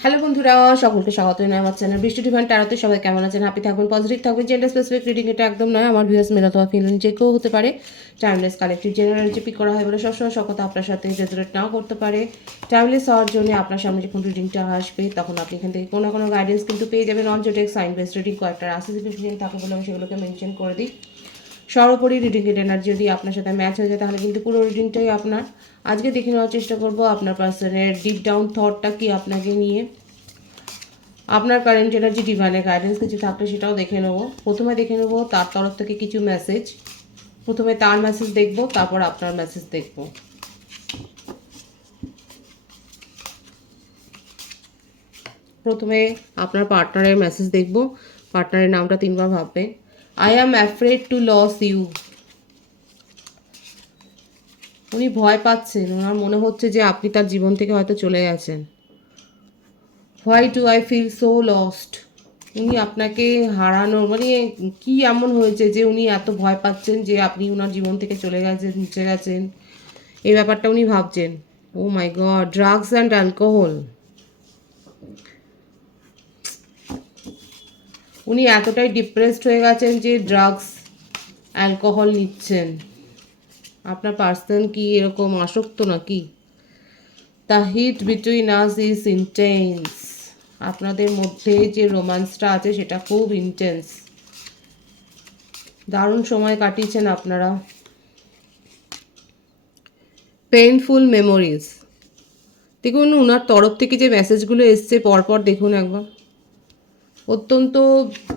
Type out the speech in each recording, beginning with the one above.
Hello বন্ধুরা, সকলকে স্বাগত জানাই আমার চ্যানেল বৃষ্টি ডিভাইন ট্যারোতে। সবাই কেমন আছেন? হ্যাপি থাকবেন, পজিটিভ থাকবেন। জেন্ডার স্পেসিফিক রিডিং এটা একদম নয়। আমার ভিউয়ার্স মেল অথবা ফিমেল যে কেউ হতে পারে। টাইমলেস কালেক্টিভ জেনারেল পিক করা হয় বলে সবসময় সকতা আপনার সাথে রেজোনেট নাও করতে পারে। টাইমলেস হওয়ার জন্য আপনার সামনে যখন রিডিংটা আসবে তখন আপনি এখান থেকে কোনো না কোনো গাইডেন্স কিন্তু পেয়ে যাবেন। নন জোটেক সাইন বেস রিডিং কয়েকটা রাশি থাকে বলে আমি সেগুলোকে মেনশন করে দিই। সর্বোপরি রিডিংয়ের এনার্জি যদি আপনার সাথে ম্যাচ হয়ে যায় তাহলে কিন্তু পুরো রিডিংটাই আপনার। আজকে দেখে নেওয়ার চেষ্টা করব আপনার পার্সনের ডিপ ডাউন থটটা কি আপনাকে নিয়ে। আপনার কারেন্ট এনার্জি ডিভাইনের গাইডেন্স কিছু থাকলে সেটাও দেখে নেবো। প্রথমে দেখে নেবো তার তরফ থেকে কিছু মেসেজ। প্রথমে তার মেসেজ দেখবো, তারপর আপনার মেসেজ দেখবো। প্রথমে আপনার পার্টনারের মেসেজ দেখবো। পার্টনারের নামটা 3 বার ভাববে। I am afraid to lose you. উনি ভয় পাচ্ছেন, ওনার মনে হচ্ছে যে আপনি তার জীবন থেকে হয়তো চলে গেছেন। Why do I feel so lost. উনি আপনাকে হারানোর মানে কি এমন হয়েছে যে উনি এত ভয় পাচ্ছেন যে আপনি ওনার জীবন থেকে চলে গেছেন, মুছে গেছেন, এই ব্যাপারটা উনি ভাবছেন। ও মাই গড, ড্রাগস অ্যান্ড অ্যালকোহল। উনি এতটাই ডিপ্রেসড হয়ে গেছেন যে ড্রাগস অ্যালকোহল নিচ্ছেন। আপনার পার্সন কি এরকম আসক্ত নাকি? The heat between us is intense. আপনাদের মধ্যে যে রোম্যান্সটা আছে সেটা খুব ইন্টেন্স। দারুণ সময় কাটিয়েছেন আপনারা। Painful memories. দেখুন ওনার তরফ থেকে যে মেসেজগুলো এসছে পরপর দেখুন একবার। অত্যন্ত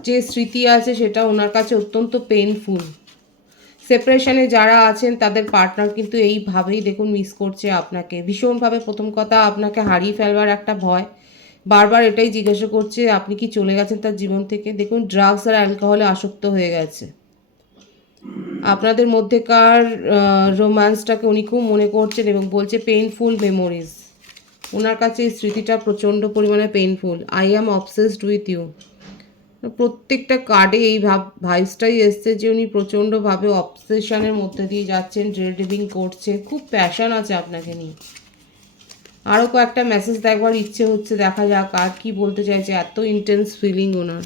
যে স্মৃতি আছে সেটা ওনার কাছে অত্যন্ত পেইনফুল। সেপারেশনে যারা আছেন তাদের পার্টনার কিন্তু এইভাবেই দেখুন মিস করছে আপনাকে ভীষণভাবে। প্রথম কথা, আপনাকে হারিয়ে ফেলবার একটা ভয়। বারবার এটাই জিজ্ঞাসা করছে আপনি কি চলে গেছেন তার জীবন থেকে। দেখুন ড্রাগস আর অ্যালকোহলে আসক্ত হয়ে গেছে। আপনাদের মধ্যেকার রোম্যান্সটাকে উনি খুব মনে করছেন এবং বলছে পেইনফুল মেমোরিজ। ওনার কাছে এই স্মৃতিটা প্রচণ্ড পরিমাণে painful. I am obsessed with you. প্রত্যেকটা কার্ডে এই ভাইসটাই এসছে যে উনি প্রচণ্ডভাবে অবসেশনের মধ্যে দিয়ে যাচ্ছেন, ড্রেডিং করছে, খুব প্যাশন আছে আপনাকে নিয়ে। আরও কয়েকটা মেসেজ দেখবার ইচ্ছে হচ্ছে, দেখা যাক আর কি বলতে চাইছে। এত ইন্টেন্স ফিলিং ওনার।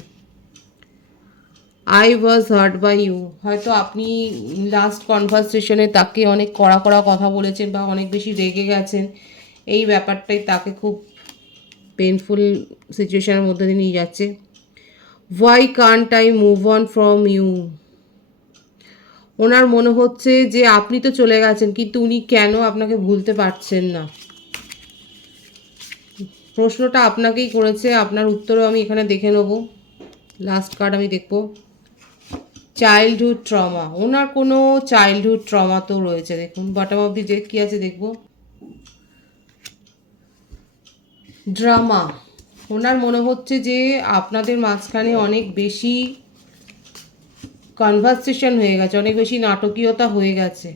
I was hurt by you. হয়তো আপনি লাস্ট কনভারসেশনে তাকে অনেক কড়া কড়া কথা বলেছেন বা অনেক বেশি রেগে গেছেন। এই ব্যাপারটাই তাকে খুব পেনফুল সিচুয়েশনের মধ্যে দিয়ে নিয়ে যাচ্ছে। Why can't I move on from you. ওনার মনে হচ্ছে যে আপনি তো চলে গেছেন কিন্তু উনি কেন আপনাকে ভুলতে পারছেন না। প্রশ্নটা আপনাকেই করেছে, আপনার উত্তরও আমি এখানে দেখে নেব। লাস্ট কার্ড আমি দেখব। Childhood trauma. ওনার কোনো চাইল্ডহুড ট্রমা তো রয়েছে। দেখুন বটম অফ দি ডেক কী আছে দেখব। ড্রামা। ওনার মনে হচ্ছে যে আপনাদের মাঝখানে অনেক বেশি কনভারসেশন হয়ে গেছে, অনেক বেশি নাটকীয়তা হয়ে গেছে।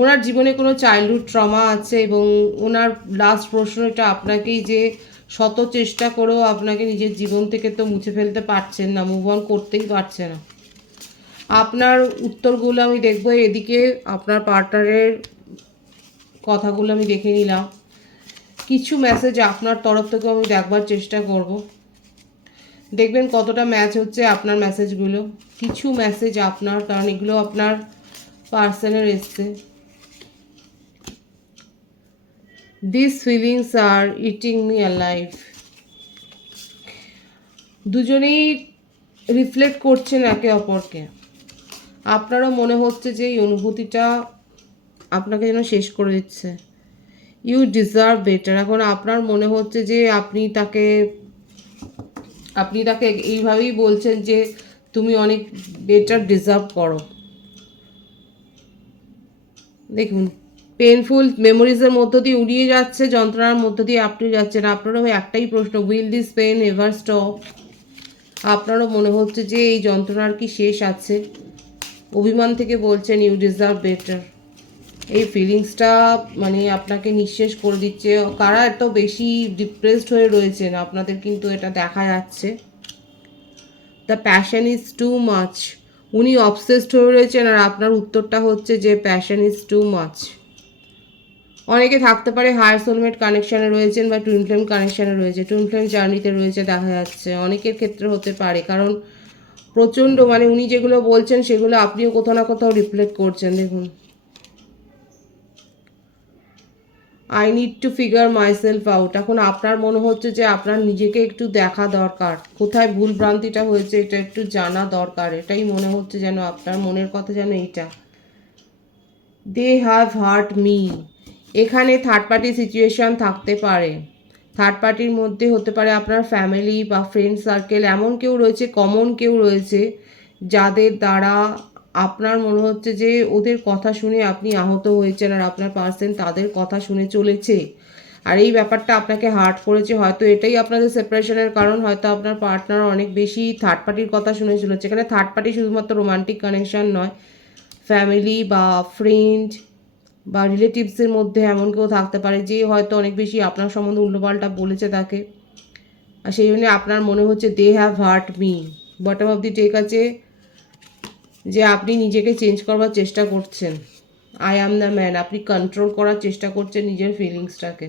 ওনার জীবনে কোনো চাইল্ডহুড ট্রমা আছে এবং ওনার লাস্ট প্রশ্নটা আপনাকেই যে শত চেষ্টা করেও আপনাকে নিজের জীবন থেকে তো মুছে ফেলতে পারছেন না, মুভ অন করতেই পারছে না। আপনার উত্তরগুলো আমি দেখবো। এদিকে আপনার পার্টনারের কথাগুলো আমি দেখে নিলাম। কিছু মেসেজ আপনার তরফ থেকেও আমি দেখবার চেষ্টা করব। দেখবেন কতটা ম্যাচ হচ্ছে আপনার মেসেজগুলো। কিছু মেসেজ আপনার, কারণ এগুলো আপনার পার্সনের এসছে। This feelings are eating me alive. দুজনেই রিফ্লেক্ট করছেন একে অপরকে। আপনারও মনে হচ্ছে যে এই অনুভূতিটা আপনাকে যেন শেষ করে দিচ্ছে। You deserve better. এখন আপনার মনে হচ্ছে যে আপনি তাকে এইভাবেই বলছেন যে তুমি অনেক বেটার ডিজার্ভ করো। দেখুন পেনফুল মেমোরিজের মধ্য দিয়ে উড়িয়ে যাচ্ছে, যন্ত্রণার মধ্য দিয়ে আপনি যাচ্ছেন। আপনারও একটাই প্রশ্ন, will this pain ever stop. আপনারও মনে হচ্ছে যে এই যন্ত্রণার কি শেষ আছে। অভিমান থেকে বলছেন ইউ ডিজার্ভ বেটার। এই ফিলিংসটা মানে আপনাকে নিঃশেষ করে দিচ্ছে। কারা এত বেশি ডিপ্রেসড হয়ে রয়েছেন আপনাদের কিন্তু এটা দেখা যাচ্ছে। The passion is too much. উনি অবসেসড হয়ে রয়েছেন আর আপনার উত্তরটা হচ্ছে যে প্যাশন ইজ টু মাচ। অনেকে থাকতে পারে হায়ার সোলমেট কানেকশানে রয়েছেন বা টুইন ফ্লেম কানেকশানে রয়েছে, টুইন ফ্লেম জার্নিতে রয়েছে দেখা যাচ্ছে, অনেকের ক্ষেত্রে হতে পারে। কারণ প্রচণ্ড মানে উনি যেগুলো বলছেন সেগুলো আপনিও কোথাও না কোথাও রিফ্লেক্ট করছেন। দেখুন, I need to figure myself out. এখন আপনার মনে হচ্ছে যে আপনার নিজেকে একটু দেখা দরকার, কোথায় ভুল ভ্রান্তিটা হয়েছে এটা একটু জানা দরকার, এটাই মনে হচ্ছে যেন আপনার মনের কথা যেন এইটা। They have hurt me. এখানে থার্ড পার্টি সিচুয়েশান থাকতে পারে, থার্ড পার্টির মধ্যে হতে পারে আপনার ফ্যামিলি বা ফ্রেন্ড সার্কেল, এমন কেউ রয়েছে, কমন কেউ রয়েছে যাদের দ্বারা আপনার মনে হচ্ছে যে ওদের কথা শুনে আপনি আহত হয়েছেন আর আপনার পার্সন তাদের কথা শুনে চলেছে, আর এই ব্যাপারটা আপনাকে হার্ট করেছে। হয়তো এটাই আপনাদের সেপারেশনের কারণ, হয়তো আপনার পার্টনার অনেক বেশি থার্ড পার্টির কথা শুনে চলেছে। এখানে থার্ড পার্টি শুধুমাত্র রোমান্টিক কানেকশান নয়, ফ্যামিলি বা ফ্রেন্ড বা রিলেটিভসের মধ্যে এমন কেউ থাকতে পারে যে হয়তো অনেক বেশি আপনার সম্বন্ধে উল্টোপাল্টা বলেছে তাকে, আর সেই জন্য আপনার মনে হচ্ছে they have hurt me. Bottom of the deck আছে যে আপনি নিজেকে চেঞ্জ করবার চেষ্টা করছেন, আই অ্যাম দ্য ম্যান, আপনি কন্ট্রোল করার চেষ্টা করছেন নিজের ফিলিংসটাকে।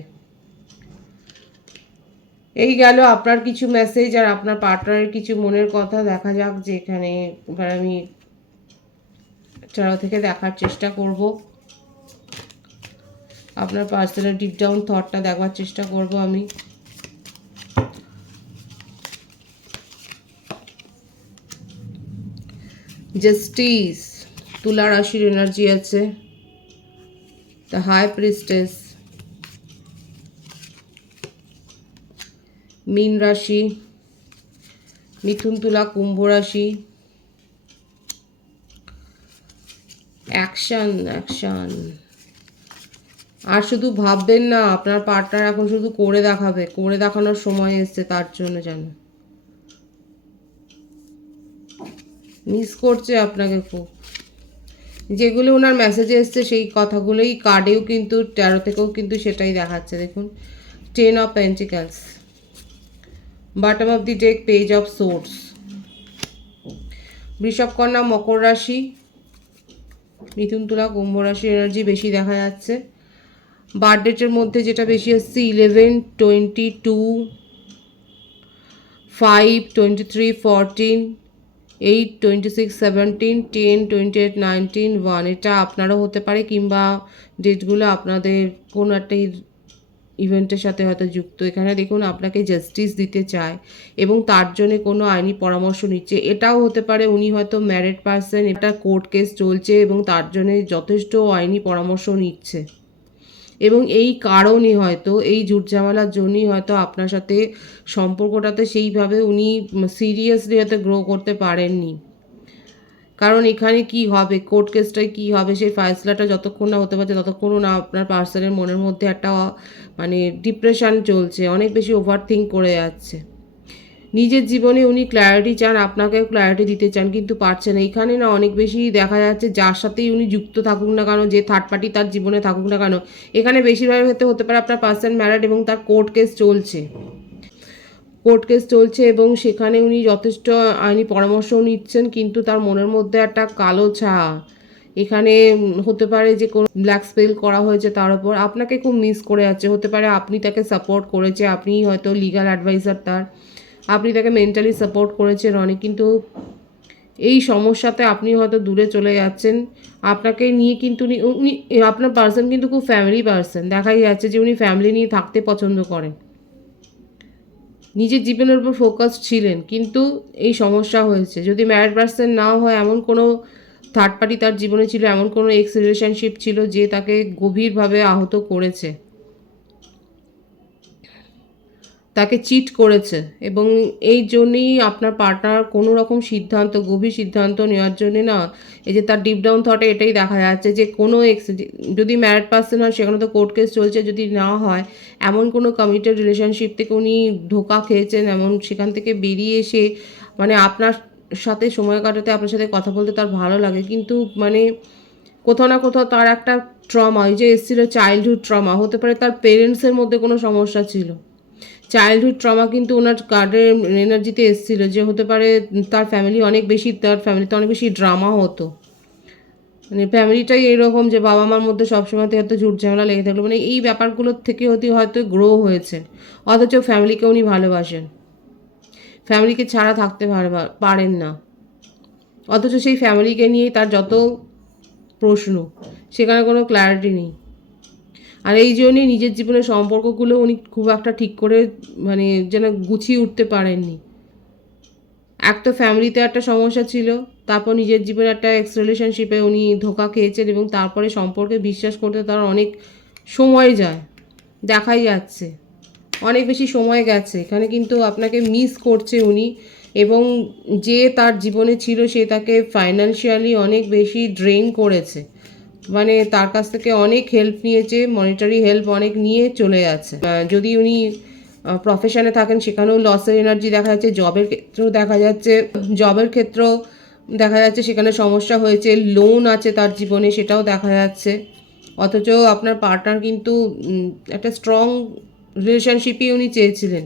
এই গেল আপনার কিছু মেসেজ আর আপনার পার্টনারের কিছু মনের কথা। দেখা যাক যে এখানে এবার আমি চারা থেকে দেখার চেষ্টা করব, আপনার পার্সোনাল ডিপ ডাউন থটটা দেখবার চেষ্টা করব আমি। জাস্টিস, তুলা রাশির এনার্জি আছে, দ্য হাই প্রিস্টেস, মীন রাশি, মিথুন তুলা কুম্ভ রাশি, অ্যাকশন অ্যাকশন। আর শুধু ভাববেন না, আপনার পার্টনার এখন শুধু করে দেখাবে, করে দেখানোর সময় এসছে তার জন্য, যেন মিস করছে আপনাকে খুব। যেগুলো ওনার মেসেজে এসছে সেই কথাগুলোই কার্ডেও কিন্তু, ট্যারো থেকেও কিন্তু সেটাই দেখাচ্ছে। দেখুন, 10 of pentacles, bottom of the deck page of swords, বৃষভ কন্যা মকর রাশি, মিথুন তুলা কুম্ভ রাশির এনার্জি বেশি দেখা যাচ্ছে। বার্থডেটের মধ্যে যেটা বেশি আসছে 11, 22, 5, 23, 14, 8, 26, 17, 10, 28, 19, 1, এটা আপনারও হতে পারে, কিংবা ডেটগুলো আপনাদের কোনো একটা ইভেন্টের সাথে হয়তো যুক্ত। এখানে দেখুন আপনাকে জাস্টিস দিতে চায় এবং তার জন্য কোনো আইনি পরামর্শ নিচ্ছে। এটাও হতে পারে উনি হয়তো ম্যারিড পার্সন, এটা কোর্ট কেস চলছে এবং তার জন্য যথেষ্ট আইনি পরামর্শ নিচ্ছে, এবং এই কারণে হয়তো এই ঝুটঝামেলার জন্যই হয়তো আপনার সাথে সম্পর্কটাতে সেইভাবে উনি সিরিয়াসলি হয়তো গ্রো করতে পারেননি। কারণ এখানে কি হবে, কোর্ট কেসটায় কী হবে, সেই ফয়সলাটা যতক্ষণ না হতে পারছে ততক্ষণও না আপনার পার্সনের মনের মধ্যে একটা মানে ডিপ্রেশন চলছে, অনেক বেশি ওভার থিঙ্ক করে যাচ্ছে। নিজের জীবনে উনি ক্ল্যারিটি চান, আপনাকেও ক্ল্যারিটি দিতে চান, কিন্তু পারছেন না। এখানে না অনেক বেশি দেখা যাচ্ছে যার সাথেই উনি যুক্ত থাকুক না কেন, যে থার্ড পার্টি তার জীবনে থাকুক না কেন, এখানে বেশিরভাগ ক্ষেত্রে হতে পারে আপনার পার্সন ম্যারিড এবং তার কোর্ট কেস চলছে, কোর্ট কেস চলছে এবং সেখানে উনি যথেষ্ট আইনি পরামর্শও নিচ্ছেন, কিন্তু তার মনের মধ্যে একটা কালো ছায়া। এখানে হতে পারে যে কোনো ব্ল্যাক স্পেল করা হয়েছে তার উপর, আপনাকে খুব মিস করে যাচ্ছে। হতে পারে আপনি তাকে সাপোর্ট করেছে, আপনি হয়তো লিগ্যাল অ্যাডভাইজার তার, আপনি তাকে মেন্টালি সাপোর্ট করেছেন অনেক, কিন্তু এই সমস্যাতে আপনি হয়তো দূরে চলে যাচ্ছেন। আপনাকে নিয়ে কিন্তু উনি আপনার পার্সন কিন্তু খুব ফ্যামিলি পার্সন, দেখাই যাচ্ছে যে উনি ফ্যামিলি নিয়ে থাকতে পছন্দ করেন, নিজের জীবনের উপর ফোকাস ছিলেন, কিন্তু এই সমস্যা হয়েছে। যদি ম্যারিড পার্সন না হয়, এমন কোনো থার্ড পার্টি তার জীবনে ছিল, এমন কোনো এক্স রিলেশনশিপ ছিল যে তাকে গভীরভাবে আহত করেছে, তাকে চিট করেছে, এবং এই জন্যই আপনার পার্টনার কোনো রকম সিদ্ধান্ত, গভীর সিদ্ধান্ত নেওয়ার জন্যে না, এই যে তার ডিপ ডাউন থটে এটাই দেখা যাচ্ছে যে কোনো এক্স, যদি ম্যারিড পার্সন হয় সেখানে তো কোর্ট কেস চলছে, যদি না হয় এমন কোনো কমিটেড রিলেশনশিপ থেকে উনি ধোকা খেয়েছেন, এমন সেখান থেকে বেরিয়ে এসে মানে আপনার সাথে সময় কাটাতে, আপনার সাথে কথা বলতে তার ভালো লাগে, কিন্তু মানে কোথাও না কোথাও তার একটা ট্রমা, এই যে এসেছিলো চাইল্ডহুড ট্রমা, হতে পারে তার পেরেন্টসের মধ্যে কোনো সমস্যা ছিল, চাইল্ডহুড ট্রমা কিন্তু ওনার কার্ডের এনার্জিতে এসেছিলো, যে হতে পারে তার ফ্যামিলি অনেক বেশি, তার ফ্যামিলিতে অনেক বেশি ড্রামা হতো, মানে ফ্যামিলিটাই এইরকম যে বাবা মার মধ্যে সবসময় হয়তো ঝুট ঝামেলা লেগে থাকলো, মানে এই ব্যাপারগুলোর থেকে হয়তো গ্রো হয়েছে, অথচ ফ্যামিলিকে উনি ভালোবাসেন, ফ্যামিলিকে ছাড়া থাকতে পারেন না, অথচ সেই ফ্যামিলিকে নিয়েই তার যত প্রশ্ন, সেখানে কোনো ক্ল্যারিটি নেই। আর এই জন্যই নিজের জীবনের সম্পর্কগুলো উনি খুব একটা ঠিক করে মানে যেন গুছিয়ে উঠতে পারেননি। এক তো ফ্যামিলিতে একটা সমস্যা ছিল, তারপর নিজের জীবনে একটা এক্স রিলেশনশিপে উনি ধোঁকা খেয়েছেন, এবং তারপরে সম্পর্কে বিশ্বাস করতে তার অনেক সময় যায়, দেখাই যাচ্ছে অনেক বেশি সময় গেছে এখানে, কিন্তু আপনাকে মিস করছে উনি। এবং যে তার জীবনে ছিল সে তাকে ফাইন্যান্সিয়ালি অনেক বেশি ড্রেন করেছে, মানে তার কাছ থেকে অনেক হেল্প নিয়েছে, মনিটারি হেল্প অনেক নিয়ে চলে যাচ্ছে। যদি উনি প্রফেশনে থাকেন সেখানেও লসের এনার্জি দেখা যাচ্ছে, জবের ক্ষেত্রেও দেখা যাচ্ছে, সেখানে সমস্যা হয়েছে, লোন আছে তার জীবনে সেটাও দেখা যাচ্ছে। অথচ আপনার পার্টনার কিন্তু একটা স্ট্রং রিলেশনশিপই উনি চেয়েছিলেন,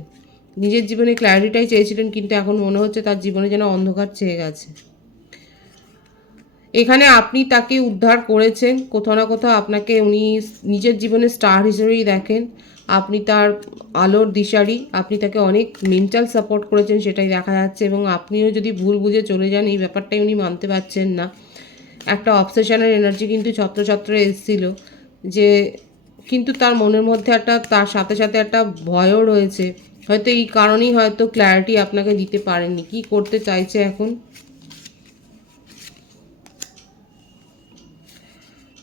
নিজের জীবনে ক্ল্যারিটিটাই চেয়েছিলেন, কিন্তু এখন মনে হচ্ছে তার জীবনে যেন অন্ধকার ছেয়ে গেছে। এখানে আপনি তাকে উদ্ধার করেছেন, কোথাও না কোথাও আপনাকে উনি নিজের জীবনে স্টার হিসেবেই দেখেন, আপনি তার আলোর দিশারি, আপনি তাকে অনেক মেন্টাল সাপোর্ট করেছেন সেটাই দেখা যাচ্ছে। এবং আপনিও যদি ভুল বুঝে চলে যান, এই ব্যাপারটাই উনি মানতে পারছেন না। একটা অবসেশনের এনার্জি কিন্তু ছত্রছত্রে এসেছিল, যে কিন্তু তার মনের মধ্যে তার সাথে সাথে একটা ভয়ও রয়েছে, হয়তো এই কারণেই হয়তো ক্ল্যারিটি আপনাকে দিতে পারেননি কি করতে চাইছে এখন।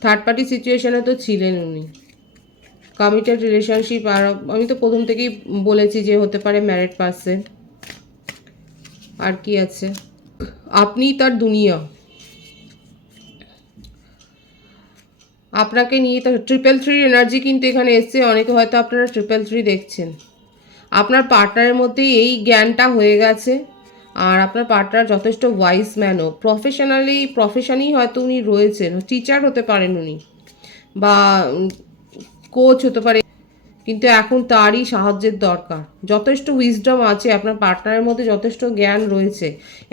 থার্ড পার্টি সিচুয়েশনে তো ছিলেন উনি, কমিটেড রিলেশনশিপ, আর আমি তো প্রথম থেকেই বলেছি যে হতে পারে ম্যারিড পার্সন। আর কি আছে, আপনি তার দুনিয়া, আপনাকে নিয়ে তার 333 এনার্জি কিন্তু এখানে এসছে। অনেকে হয়তো আপনারা 333 দেখছেন, আপনার পার্টনারের মধ্যে এই জ্ঞানটা হয়ে গেছে। আর আপনার পার্টনার যথেষ্ট ওয়াইজ ম্যানও, প্রফেশনেই হয়তো উনি রয়েছেন, টিচার হতে পারেন উনি, বা কোচ হতে পারে, কিন্তু এখন তারই সাহায্যের দরকার। যথেষ্ট উইজডম আছে আপনার পার্টনারের মধ্যে, যথেষ্ট জ্ঞান রয়েছে,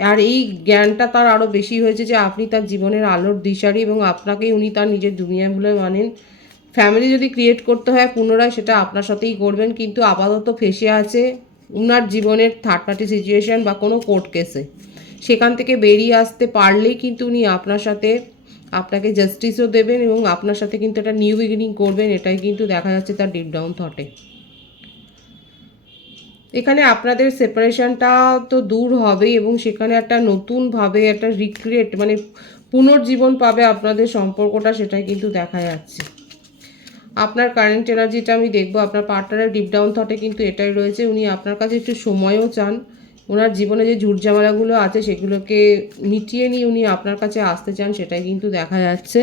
আর এই জ্ঞানটা তার আরও বেশি হয়েছে যে আপনি তার জীবনের আলোর দিশারি, এবং আপনাকেই উনি তার নিজের দুনিয়া বলে মানেন। ফ্যামিলি যদি ক্রিয়েট করতে হয় পুনরায় সেটা আপনার সাথেই করবেন, কিন্তু আপাতত ফেসে আছে উনার জীবনের থার্ড পার্টি সিচুয়েশন বা কোনো কোর্ট কেসে, সেখান থেকে বেরিয়ে আসতে পারলেই কিন্তু উনি আপনাকে জাস্টিসও দেবেন, এবং আপনার সাথে কিন্তু একটা নিউ বিগিনিং করবেন, এটাই কিন্তু দেখা যাচ্ছে তার ডিপ ডাউন থটে। এখানে আপনাদের সেপারেশনটা তো দূর হবেই, এবং সেখানে একটা নতুনভাবে একটা রিক্রিয়েট মানে পুনর্জীবন পাবে আপনাদের সম্পর্কটা, সেটাই কিন্তু দেখা যাচ্ছে। আপনার কারেন্ট এনার্জিটা আমি দেখবো, আপনার পার্টনারের ডিপ ডাউন থটে কিন্তু এটাই রয়েছে, উনি আপনার কাছে একটু সময়ও চান, ওনার জীবনে যে ঝুটঝামেলাগুলো আছে সেগুলোকে মিটিয়ে নিয়ে উনি আপনার কাছে আসতে চান, সেটাই কিন্তু দেখা যাচ্ছে।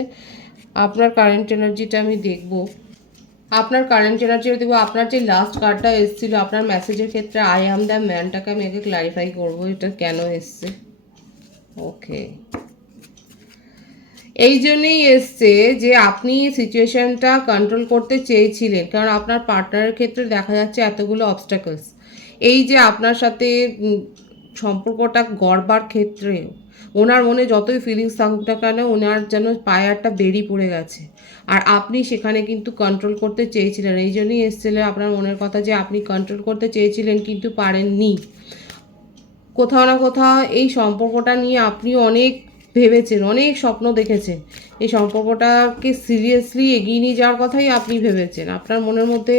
আপনার কারেন্ট এনার্জিটা আমি দেখবো, আপনার যে লাস্ট কার্ডটা এসেছিল আপনার মেসেজের ক্ষেত্রে, আই অ্যাম দ্য ম্যানটাকে আমি আগে ক্লারিফাই করবো এটা কেন এসছে। ওকে, এই জন্যই এসছে যে আপনি সিচুয়েশনটা কন্ট্রোল করতে চেয়েছিলেন, কারণ আপনার পার্টনারের ক্ষেত্রে দেখা যাচ্ছে এতগুলো অবস্টাকলস, এই যে আপনার সাথে সম্পর্কটা গড়বার ক্ষেত্রে ওনার মনে যতই ফিলিংস থাকুক না কেন, ওনার যেন পায়ে একটা বেরি পড়ে গেছে, আর আপনি সেখানে কিন্তু কন্ট্রোল করতে চেয়েছিলেন। এই জন্যই এসেছিলেন আপনার মনের কথা, যে আপনি কন্ট্রোল করতে চেয়েছিলেন কিন্তু পারেননি। কোথাও না কোথাও এই সম্পর্কটা নিয়ে আপনিও অনেক ভেবেছেন, অনেক স্বপ্ন দেখেছেন, এই সম্পর্কটাকে সিরিয়াসলি এগিয়ে নিয়ে যাওয়ার কথাই আপনি ভেবেছেন। আপনার মনের মধ্যে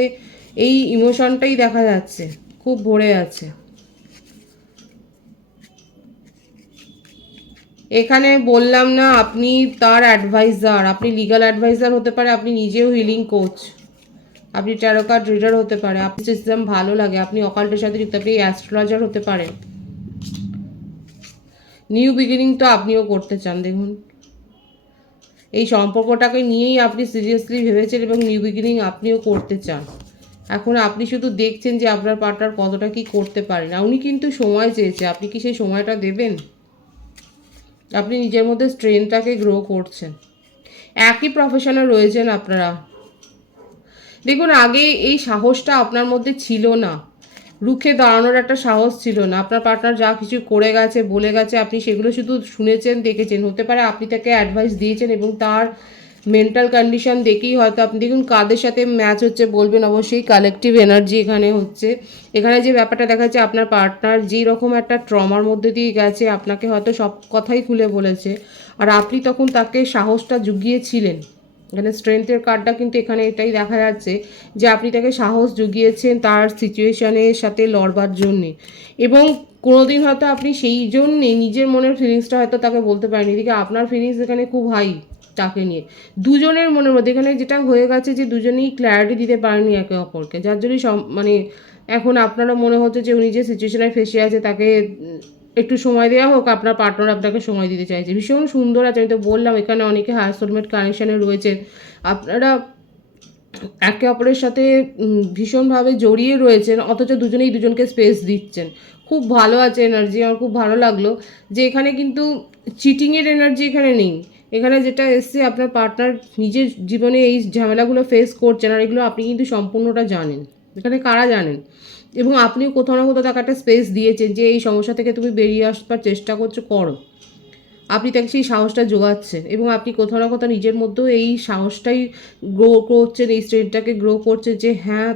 এই ইমোশনটাই দেখা যাচ্ছে, খুব ভরে আছে। এখানে বললাম না আপনি তার অ্যাডভাইজার, আপনি লিগ্যাল অ্যাডভাইজার হতে পারে, আপনি নিজেও হিলিং কোচ, আপনি ট্যারো কার্ড রিডার হতে পারে, আপনি সিস্টেম ভালো লাগে, আপনি অকাল্টের সাথে যুক্ত, আপনি অ্যাস্ট্রোলজার হতে পারেন। নিউ বিগিনিং তো আপনিও করতে চান, দেখুন এই সম্পর্কটাকে নিয়েই আপনি সিরিয়াসলি ভেবেছেন, এবং নিউ বিগিনিং আপনিও করতে চান। এখন আপনি শুধু দেখছেন যে আপনার পার্টনার কতটা কি করতে পারেন, উনি কিন্তু সময় চেয়েছে, আপনি কি সেই সময়টা দেবেন? আপনি নিজের মধ্যে স্ট্রেনটাকে গ্রো করছেন, একই প্রফেশনে রয়েছেন আপনারা। দেখুন আগে এই সাহসটা আপনার মধ্যে ছিল না, রুখে দাঁড়ানোর একটা সাহস ছিল না। আপনার পার্টনার যা কিছু করে গেছে, বলে গেছে, আপনি সেগুলো শুধু শুনেছেন, দেখেছেন। হতে পারে আপনি তাকে অ্যাডভাইস দিয়েছেন এবং তার মেন্টাল কন্ডিশন দেখেই হয়তো আপনি দেখুন কাদের সাথে ম্যাচ হচ্ছে বলবেন অবশ্যই। কালেকটিভ এনার্জি এখানে হচ্ছে। এখানে যে ব্যাপারটা দেখা যাচ্ছে, আপনার পার্টনার যেই রকম একটা ট্রমার মধ্যে দিয়ে গেছে, আপনাকে হয়তো সব কথাই খুলে বলেছে, আর আপনি তখন তাকে সাহসটা জুগিয়েছিলেন। এখানে স্ট্রেংথের কার্ডটা কিন্তু এখানে এটাই দেখা যাচ্ছে যে আপনি তাকে সাহস জুগিয়েছেন তার সিচুয়েশনের সাথে লড়বার জন্যে, এবং কোনোদিন হয়তো আপনি সেই জন্যে নিজের মনের ফিলিংসটা হয়তো তাকে বলতে পারেন। এদিকে আপনার ফিলিংস এখানে খুব হাই তাকে নিয়ে। দুজনের মনের মধ্যে এখানে যেটা হয়ে গেছে যে দুজনেই ক্ল্যারিটি দিতে পারেনি একে অপরকে, যার জন্যই মানে এখন আপনারও মনে হচ্ছে যে উনি যে সিচুয়েশনে ফেসে আছে তাকে একটু সময় দেওয়া হোক। আপনার পার্টনার আপনাকে সময় দিতে চাইছে, ভীষণ সুন্দর আছে। আমি তো বললাম এখানে অনেকে হায়ার সোলমেট কানেকশানে রয়েছে, আপনারা একে অপরের সাথে ভীষণভাবে জড়িয়ে রয়েছেন, অথচ দুজনেই দুজনকে স্পেস দিচ্ছেন। খুব ভালো আছে এনার্জি, আমার খুব ভালো লাগলো যে এখানে কিন্তু চিটিংয়ের এনার্জি এখানে নেই। এখানে যেটা এসছে, আপনার পার্টনার নিজের জীবনে এই ঝামেলাগুলো ফেস করছেন, আর এগুলো আপনি কিন্তু সম্পূর্ণটা জানেন। এখানে কারা জানেন, এবং আপনিও কোথাও না কোথাও তাকে একটা স্পেস দিয়েছেন যে এই সমস্যা থেকে তুমি বেরিয়ে আসবার চেষ্টা করছো, করো। আপনি তাকে সেই সাহসটা জোগাচ্ছেন, এবং আপনি কোথাও না কোথাও নিজের মধ্যেও এই সাহসটাই গ্রো করছেন, এই স্ট্রেংথটাকে গ্রো করছে যে হ্যাঁ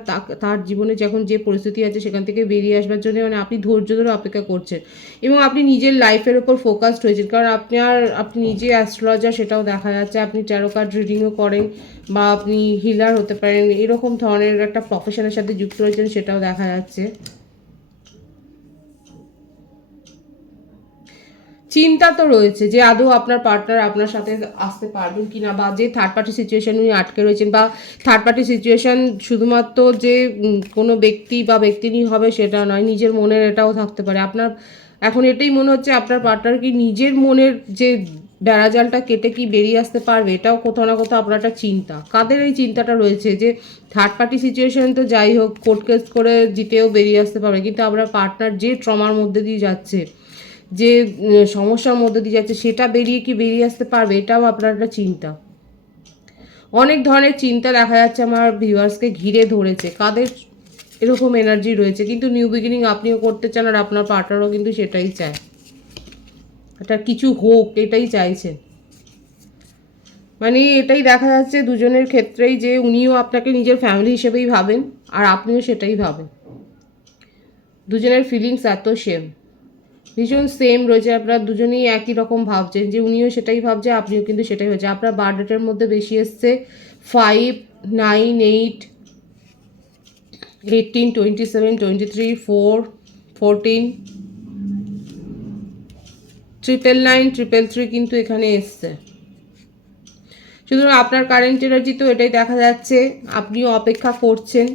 তার জীবনে যখন যে পরিস্থিতি আছে সেখান থেকে বেরিয়ে আসবার জন্য মানে আপনি ধৈর্য ধরে অপেক্ষা করছেন, এবং আপনি নিজের লাইফের ওপর ফোকাসড হয়েছেন। কারণ আপনি নিজে অ্যাস্ট্রোলজার, সেটাও দেখা যাচ্ছে। আপনি ট্যারো কার্ড রিডিংও করেন, বা আপনি হিলার হতে পারেন, এরকম ধরনের একটা প্রফেশনের সাথে যুক্ত রয়েছেন, সেটাও দেখা যাচ্ছে। চিন্তা তো রয়েছে যে আদৌ আপনার পার্টনার আপনার সাথে আসতে পারবেন কি না, বা যে থার্ড পার্টি সিচুয়েশন উনি আটকে রয়েছেন, বা থার্ড পার্টি সিচুয়েশন শুধুমাত্র যে কোনো ব্যক্তি বা ব্যক্তিনি হবে সেটা নয়, নিজের মনের এটাও থাকতে পারে। আপনার এখন এটাই মনে হচ্ছে আপনার পার্টনার কি নিজের মনের যে বেড়াজালটা কেটে কি বেরিয়ে আসতে পারবে, এটাও কোথাও না কোথাও আপনার একটা চিন্তা। কাদের এই চিন্তাটা রয়েছে যে থার্ড পার্টি সিচুয়েশন তো যাই হোক কোর্ট কেস করে জিতেও বেরিয়ে আসতে পারবে, কিন্তু আপনার পার্টনার যে ট্রমার মধ্যে দিয়ে যাচ্ছে, যে সমস্যার মধ্যে দিয়ে যাচ্ছে, সেটা বেরিয়ে আসতে পারবে, এটাও আপনার একটা চিন্তা। অনেক ধরনের চিন্তা দেখা যাচ্ছে আমার ভিউয়ার্সকে ঘিরে ধরেছে। কাদের এরকম এনার্জি রয়েছে, কিন্তু নিউ বিগিনিং আপনিও করতে চান, আর আপনার পার্টনারও কিন্তু সেটাই চায়, এটা কিছু হোক এটাই চাইছেন। মানে এটাই দেখা যাচ্ছে দুজনের ক্ষেত্রেই যে উনিও আপনাকে নিজের ফ্যামিলি হিসেবেই ভাবেন, আর আপনিও সেটাই ভাবেন। দুজনের ফিলিংস এত সেম, ভীষণ সেম রয়েছে। আপনারা দুজনেই একই রকম ভাবছেন, যে উনিও সেটাই ভাবছে, আপনিও কিন্তু সেটাই হচ্ছে। আপনার বার্থ ডেটের মধ্যে বেশি এসছে 5, 9, 8, 18, 27, 23, 4, 14, 999, 333 কিন্তু এখানে এসছে। সুতরাং আপনার কারেন্ট এনার্জি তো এটাই দেখা যাচ্ছে, আপনিও অপেক্ষা করছেন,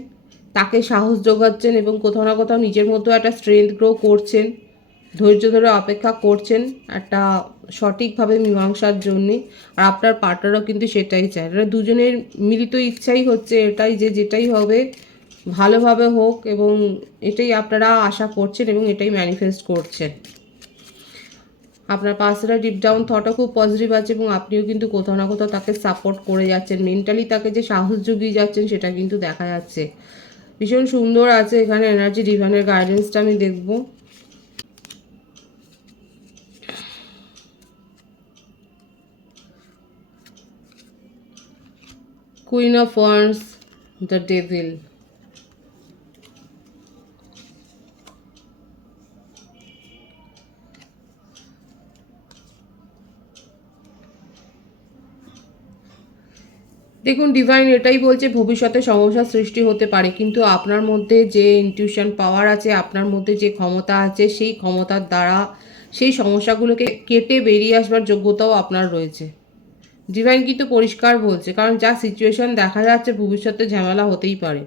তাকে সাহস যোগাচ্ছেন, এবং কোথাও না কোথাও নিজের মধ্যেও একটা স্ট্রেংথ গ্রো করছেন, ধৈর্য ধরে অপেক্ষা করছেন একটা সঠিকভাবে মীমাংসার জন্যে। আর আপনার পার্টনারও কিন্তু সেটাই চায়। এটা দুজনের মিলিত ইচ্ছাই হচ্ছে এটাই, যে যেটাই হবে ভালোভাবে হোক, এবং এটাই আপনারা আশা করছেন এবং এটাই ম্যানিফেস্ট করছেন। আপনার পার্সোনাল ডিপ ডাউন থটও খুব পজিটিভ আছে, এবং আপনিও কিন্তু কোথাও না কোথাও তাকে সাপোর্ট করে যাচ্ছেন, মেন্টালি তাকে যে সাহস জুগিয়ে যাচ্ছেন সেটা কিন্তু দেখা যাচ্ছে। ভীষণ সুন্দর আছে এখানে এনার্জি। ডিভাইনের গাইডেন্সটা আমি দেখব। Queen of wands, the devil. দেখুন ডিভাইন এটাই বলছে, ভবিষ্যতে সমস্যার সৃষ্টি হতে পারে, কিন্তু আপনার মধ্যে যে ইনটিউশন পাওয়ার আছে, আপনার মধ্যে যে ক্ষমতা আছে, সেই ক্ষমতার দ্বারা সেই সমস্যাগুলোকে কেটে বেরিয়ে আসবার যোগ্যতাও আপনার রয়েছে। ডিভাইন কিন্তু পরিষ্কার বলছে, কারণ যা সিচুয়েশন দেখা যাচ্ছে ভবিষ্যতে ঝামেলা হতেই পারে।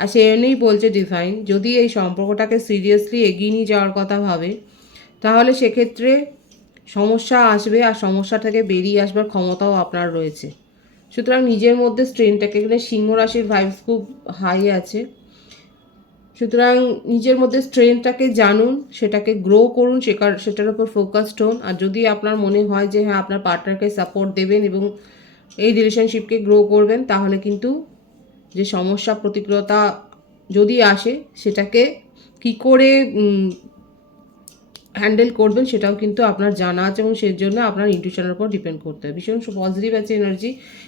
আর সে এমনিই বলছে ডিভাইন, যদি এই সম্পর্কটাকে সিরিয়াসলি এগিয়ে নিয়ে যাওয়ার কথা ভাবে, তাহলে সেক্ষেত্রে সমস্যা আসবে, আর সমস্যা থেকে বেরিয়ে আসবার ক্ষমতাও আপনার রয়েছে। সুতরাং নিজের মধ্যে স্ট্রেনটাকে, এখানে সিংহ রাশির ভাইবস খুব হাই আছে, সুতরাং নিজের মধ্যে স্ট্রেংথটাকে জানুন, সেটাকে গ্রো করুন, সেটার উপর ফোকাসড হন। আর যদি আপনার মনে হয় যে হ্যাঁ আপনার পার্টনারকে সাপোর্ট দেবেন এবং এই রিলেশনশিপকে গ্রো করবেন, তাহলে কিন্তু যে সমস্যা প্রতিকূলতা যদি আসে সেটাকে কী করে হ্যান্ডেল করবেন সেটাও কিন্তু আপনার জানা আছে এবং সেই জন্য আপনার ইনটিউশনের উপর ডিপেন্ড করতে হবে। ভীষণ পজিটিভ আছে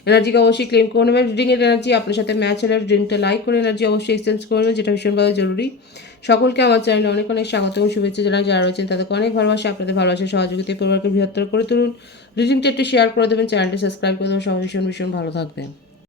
এনার্জিকে অবশ্যই ক্লেম করে নেবেন। রিডিংয়ের এনার্জি আপনার সাথে ম্যাচ হলে রিডিংটা লাইক করে এনার্জি অবশ্যই এক্সচেঞ্জ করবেন, যেটা ভীষণভাবে জরুরি। সকলকে আমার চ্যানেলে অনেক অনেক স্বাগত এবং শুভেচ্ছা জানাই। যারা রয়েছেন তাদেরকে অনেক ভালোবাসা, আপনাদের ভালোবাসার সহযোগিতায় পরিবারকে বৃহত্তর করে তুলুন। রিডিংটা একটু শেয়ার করে দেবেন, চ্যানেলটি সাবস্ক্রাইব করে দেবেন, সবাই ভীষণ ভীষণ ভালো থাকবেন।